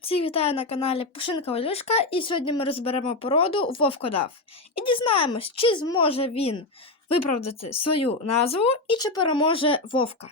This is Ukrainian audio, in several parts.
Всіх вітаю на каналі Пушинка Валюшка, і сьогодні ми розберемо породу Вовкодав. І дізнаємось, чи зможе він виправдати свою назву і чи переможе Вовка.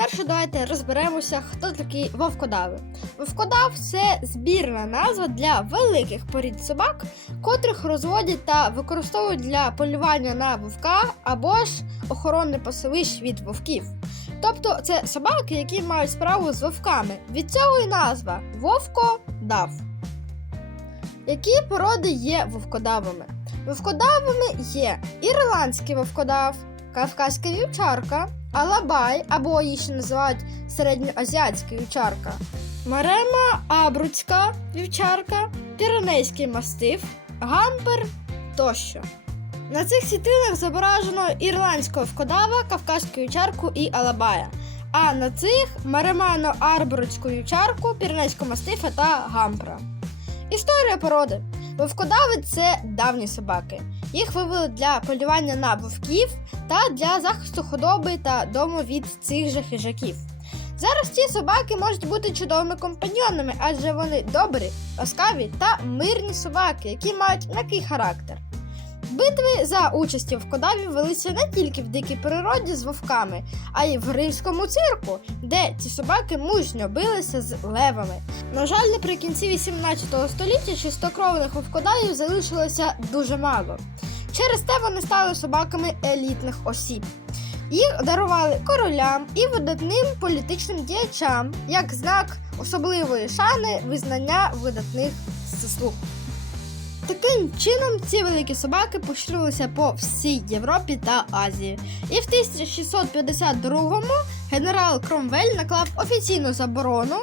Спершу давайте розберемося, хто такі вовкодави. Вовкодав це збірна назва для великих порід собак, котрих розводять та використовують для полювання на вовка або ж охорони пасовищ від вовків. Тобто це собаки, які мають справу з вовками. Від цього і назва вовкодав. Які породи є вовкодавами? Вовкодавами є ірландський вовкодав, кавказька вівчарка, алабай або її ще називають середньоазіатська вівчарка, марема абруцька вівчарка, піренейський мастиф, гампер тощо. На цих світлинах зображено ірландського вкодава, кавказьку вівчарку і алабая. А на цих маремано арборуцьку вівчарку, піренейського мастифа та гампера. Історія породи. Вовкодави це давні собаки. Їх вивели для полювання на вовків та для захисту худоби та дому від цих же хижаків. Зараз ці собаки можуть бути чудовими компаньйонами, адже вони добрі, ласкаві та мирні собаки, які мають м'який характер. Битви за участі в кодаві велися не тільки в дикій природі з вовками, а й в римському цирку, де ці собаки мужньо билися з левами. На жаль, наприкінці 18 століття чистокровних вовкодавів залишилося дуже мало. Через те вони стали собаками елітних осіб. Їх дарували королям і видатним політичним діячам як знак особливої шани визнання видатних заслуг. Таким чином ці великі собаки поширилися по всій Європі та Азії. І в 1652-му генерал Кромвель наклав офіційну заборону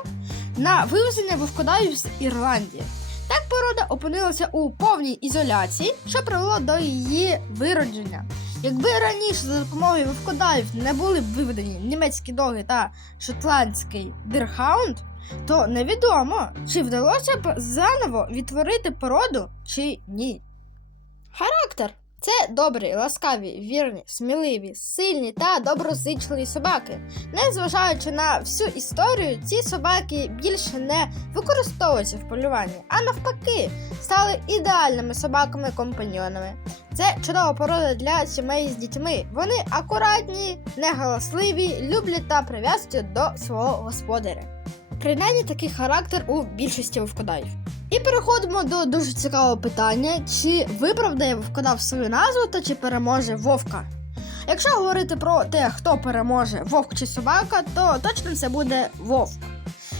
на вивезення вовкодавів з Ірландії. Порода опинилася у повній ізоляції, що привело до її виродження. Якби раніше за допомогою вовкодавів не були б виведені німецькі доги та шотландський дирхаунд, то невідомо, чи вдалося б заново відтворити породу чи ні. Характер це добрі, ласкаві, вірні, сміливі, сильні та доброзичливі собаки. Незважаючи на всю історію, ці собаки більше не використовуються в полюванні, а навпаки, стали ідеальними собаками-компаньйонами. Це чудова порода для сімей з дітьми. Вони акуратні, негаласливі, люблять та прив'язуються до свого господаря. Принаймні такий характер у більшості вовкодавів. І переходимо до дуже цікавого питання: чи виправдає вовкодав свою назву та чи переможе вовка? Якщо говорити про те, хто переможе вовк чи собака, то точно це буде вовк.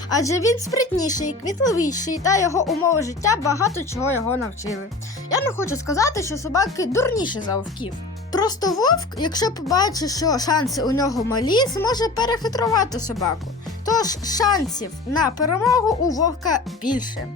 Адже він спритніший, квітливіший, та його умови життя багато чого його навчили. Я не хочу сказати, що собаки дурніші за вовків. Просто вовк, якщо побачить, що шанси у нього малі, зможе перехитрувати собаку. Тож шансів на перемогу у вовка більше.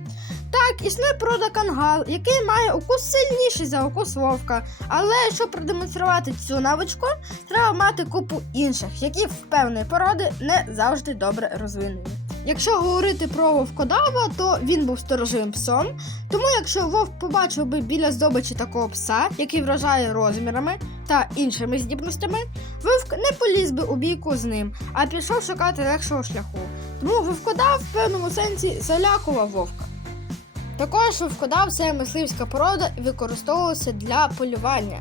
Так, існує порода кангал, який має укус сильніший за укус вовка. Але щоб продемонструвати цю навичку, треба мати купу інших, які в певної породи не завжди добре розвинені. Якщо говорити про вовкодава, то він був сторожовим псом. Тому, якщо вовк побачив би біля здобичі такого пса, який вражає розмірами та іншими здібностями, вовк не поліз би у бійку з ним, а пішов шукати легшого шляху. Тому вовкодав в певному сенсі залякував вовка. Також вовкодав це мисливська порода і використовувалася для полювання.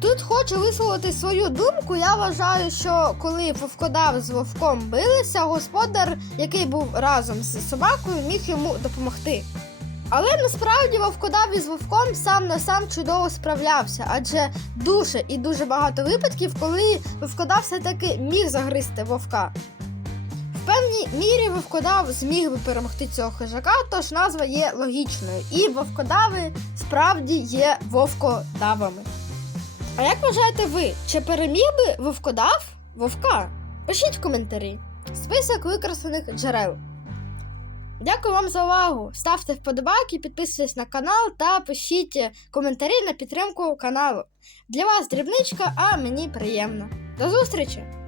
Тут хочу висловити свою думку. Я вважаю, що коли вовкодав з вовком билися, господар, який був разом з собакою, міг йому допомогти. Але насправді вовкодав із вовком сам на сам чудово справлявся, адже дуже і дуже багато випадків, коли вовкодав все-таки міг загризти вовка. Певній мірі вовкодав зміг би перемогти цього хижака, тож назва є логічною. І вовкодави справді є вовкодавами. А як вважаєте ви, чи переміг би вовкодав вовка? Пишіть в коментарі. Список використаних джерел. Дякую вам за увагу. Ставте вподобайки, підписуйтесь на канал та пишіть коментарі на підтримку каналу. Для вас дрібничка, а мені приємно. До зустрічі!